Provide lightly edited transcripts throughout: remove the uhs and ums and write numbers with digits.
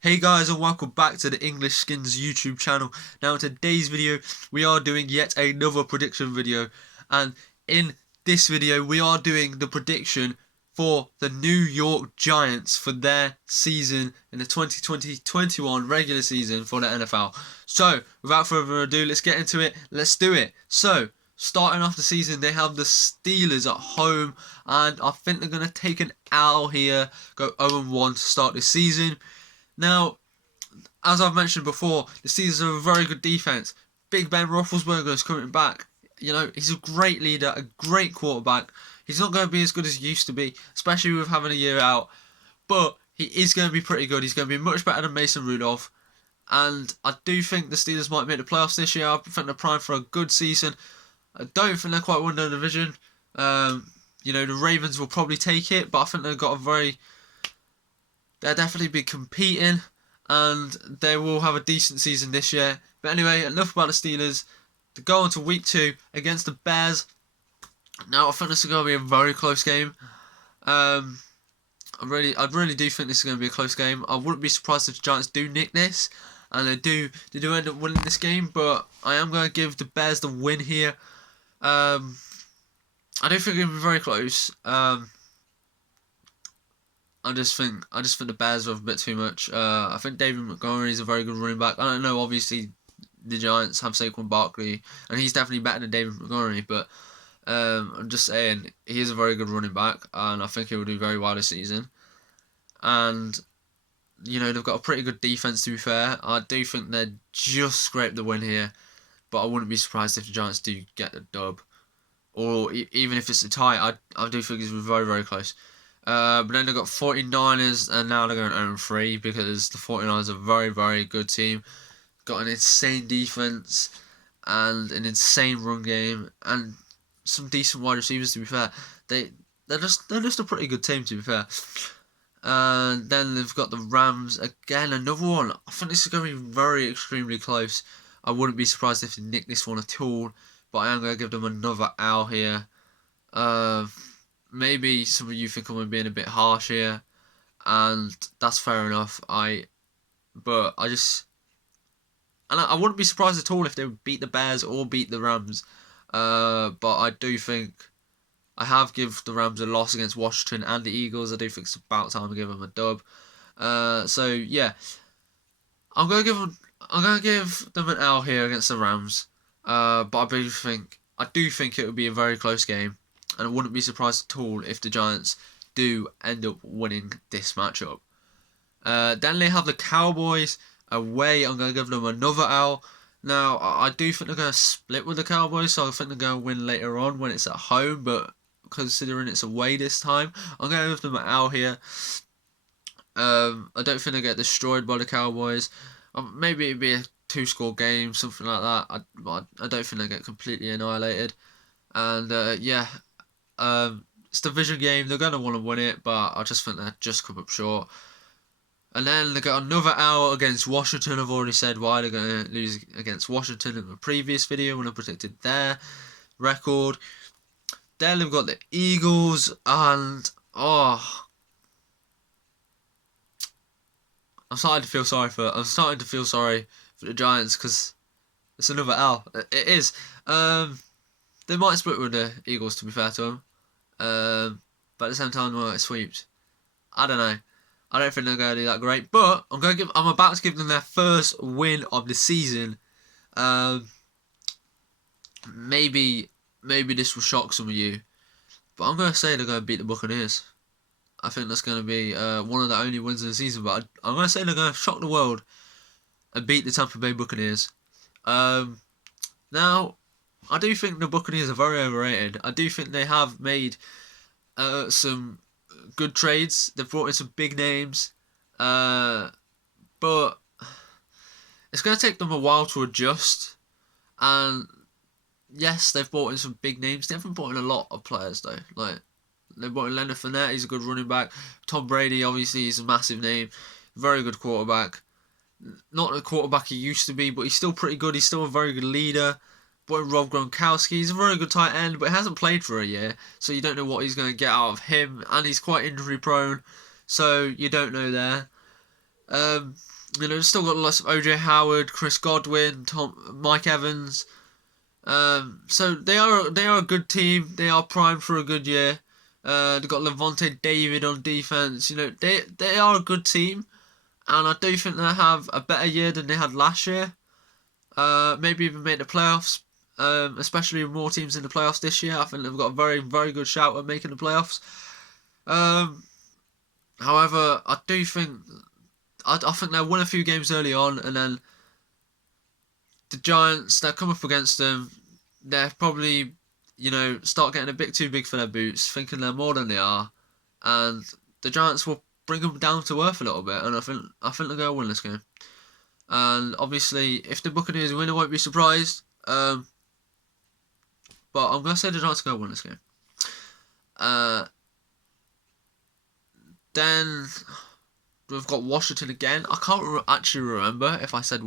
Hey guys, and welcome back to the English Skins YouTube channel. Now in today's video we are doing yet another prediction video, and in this video we are doing the prediction for the New York Giants for their season in the 2020-21 regular season for the NFL. So without further ado, let's get into it. Let's do it. So starting off the season, they have the Steelers at home, and I think they're going to take an L here, go 0-1 to start the season. Now, as I've mentioned before, the Steelers are a very good defense. Big Ben Roethlisberger is coming back. You know, he's a great leader, a great quarterback. He's not going to be as good as he used to be, especially with having a year out. But he is going to be pretty good. He's going to be much better than Mason Rudolph. And I do think the Steelers might make the playoffs this year. I think they're primed for a good season. I don't think they're quite won the division. You know, the Ravens will probably take it, but I think they'll definitely be competing, and they will have a decent season this year. But anyway, enough about the Steelers. To go on to week 2 against the Bears. Now, I think this is going to be a very close game. I really do think this is going to be a close game. I wouldn't be surprised if the Giants do nick this, and they do end up winning this game. But I am going to give the Bears the win here. I do think it's going to be very close. I just think the Bears have a bit too much. I think David Montgomery is a very good running back. I don't know, obviously the Giants have Saquon Barkley, and he's definitely better than David Montgomery, but I'm just saying he is a very good running back, and I think he will do very well this season. And you know, they've got a pretty good defense, to be fair. I do think they just scraped the win here, but I wouldn't be surprised if the Giants do get the dub, or even if it's a tie. I do think it's very, very close. But then they've got 49ers, and now they're going 0-3 because the 49ers are a very, very good team. Got an insane defense and an insane run game and some decent wide receivers, to be fair. They're just a pretty good team, to be fair. And then they've got the Rams again, another one. I think this is going to be very extremely close. I wouldn't be surprised if they nick this one at all, but I am going to give them another L here. Maybe some of you think I'm being a bit harsh here, and that's fair enough. I wouldn't be surprised at all if they would beat the Bears or beat the Rams. But I do think I have give the Rams a loss against Washington and the Eagles. I do think it's about time to give them a dub. So yeah, I'm gonna give them an L here against the Rams. But I do think it would be a very close game. And I wouldn't be surprised at all if the Giants do end up winning this matchup. Then they have the Cowboys away. I'm going to give them another L. Now, I do think they're going to split with the Cowboys, so I think they're going to win later on when it's at home. But considering it's away this time, I'm going to give them an L here. I don't think they get destroyed by the Cowboys. Maybe it'd be a 2-score game, something like that. I don't think they get completely annihilated. And yeah. It's a division game. They're going to want to win it, but I just think they'll just come up short. And then they got another hour against Washington. I've already said why they're going to lose against Washington in the previous video when I predicted their record. Then they've got the Eagles, and I'm starting to feel sorry for the Giants because it's another L. It is. They might split with the Eagles, to be fair to them. But at the same time, they might get swept. I don't know. I don't think they're going to do that great. But I'm about to give them their first win of the season. Maybe this will shock some of you, but I'm going to say they're going to beat the Buccaneers. I think that's going to be one of the only wins of the season. But I'm going to say they're going to shock the world and beat the Tampa Bay Buccaneers. Now, I do think the Buccaneers are very overrated. I do think they have made some good trades. They've brought in some big names. But it's going to take them a while to adjust. And yes, they've brought in some big names. They haven't brought in a lot of players, though. Like, they brought in Leonard Fournette. He's a good running back. Tom Brady, obviously, is a massive name. Very good quarterback. Not the quarterback he used to be, but he's still pretty good. He's still a very good leader. But Rob Gronkowski, he's a very good tight end, but he hasn't played for a year, so you don't know what he's going to get out of him, and he's quite injury prone, so you don't know there. Still got lots of OJ Howard, Chris Godwin, Mike Evans. So they are a good team. They are primed for a good year. They've got Levante David on defense. They are a good team, and I do think they have a better year than they had last year. Maybe even make the playoffs. Especially with more teams in the playoffs this year. I think they've got a very, very good shout at making the playoffs. However, I do think I think they'll win a few games early on, and then the Giants, they'll come up against them. They'll probably, start getting a bit too big for their boots, thinking they're more than they are, and the Giants will bring them down to earth a little bit, and I think they're going to win this game. And obviously, if the Buccaneers win, I won't be surprised. But I'm going to say the Giants are going to win this game. Then we've got Washington again. I can't actually remember if I said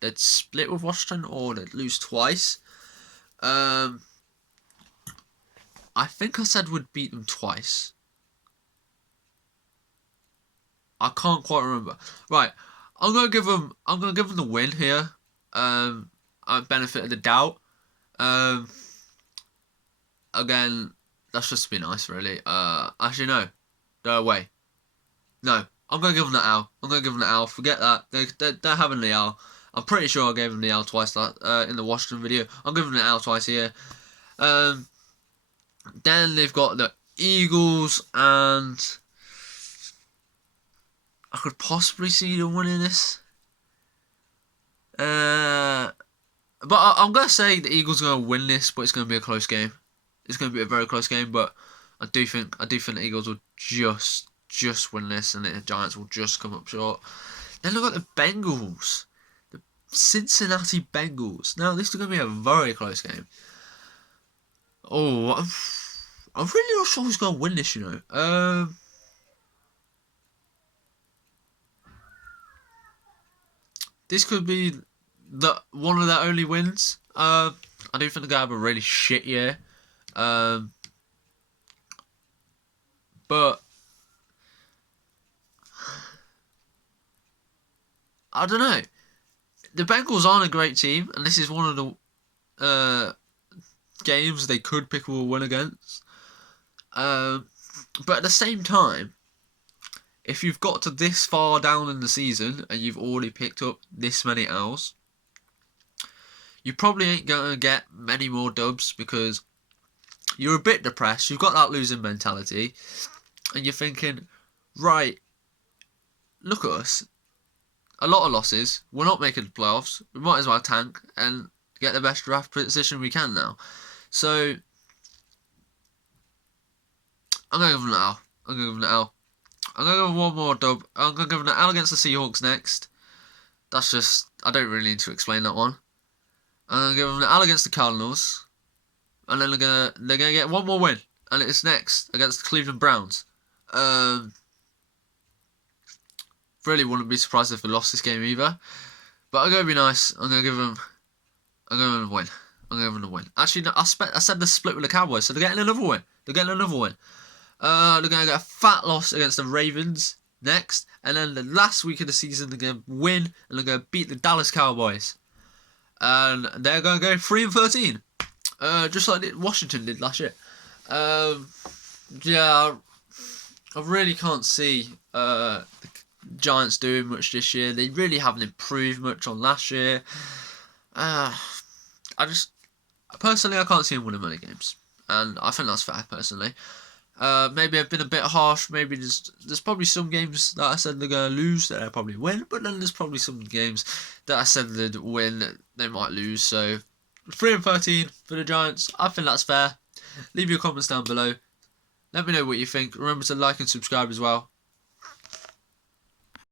they'd split with Washington or they'd lose twice. I think I said we'd beat them twice. I can't quite remember. Right, I'm gonna give them the win here. I benefit of the doubt. Again, that's just to be nice, really. Actually, no. They're away. No, I'm going to give them the L. Forget that. They're having the L. I'm pretty sure I gave them the L twice in the Washington video. I'm giving them the L twice here. Then they've got the Eagles, and I could possibly see them winning this. But I'm going to say the Eagles are going to win this, but it's going to be a close game. It's going to be a very close game, but I do think the Eagles will just win this, and the Giants will just come up short. Then look at the Bengals, the Cincinnati Bengals. Now this is going to be a very close game. Oh, I'm really not sure who's going to win this. This could be one of their only wins. I do think they're going to have a really shit year. But I don't know. The Bengals aren't a great team, and this is one of the games they could pick up a win against. But at the same time, if you've got to this far down in the season and you've already picked up this many L's, you probably ain't going to get many more dubs because you're a bit depressed. You've got that losing mentality, and you're thinking, right, look at us. A lot of losses. We're not making the playoffs. We might as well tank and get the best draft position we can now. So I'm going to give them an L. I'm going to give them one more dub. I'm going to give them an L against the Seahawks next. That's just, I don't really need to explain that one. I'm going to give them an L against the Cardinals. And then they're gonna get one more win, and it's next against the Cleveland Browns. Really wouldn't be surprised if they lost this game either. But I'm gonna be nice. I'm gonna give them a win. Actually, no, I said the split with the Cowboys, so they're getting another win. They're gonna get a fat loss against the Ravens next, and then the last week of the season they're gonna win, and they're gonna beat the Dallas Cowboys, and they're gonna go 3-13. Just like Washington did last year. Yeah, I really can't see the Giants doing much this year. They really haven't improved much on last year. Personally, I can't see them winning many games, and I think that's fair. Personally, maybe I've been a bit harsh. Maybe there's probably some games that I said they're gonna lose that they'll probably win, but then there's probably some games that I said they'd win that they might lose. So 3-13 for the Giants. I think that's fair. Leave your comments down below. Let me know what you think. Remember to like and subscribe as well.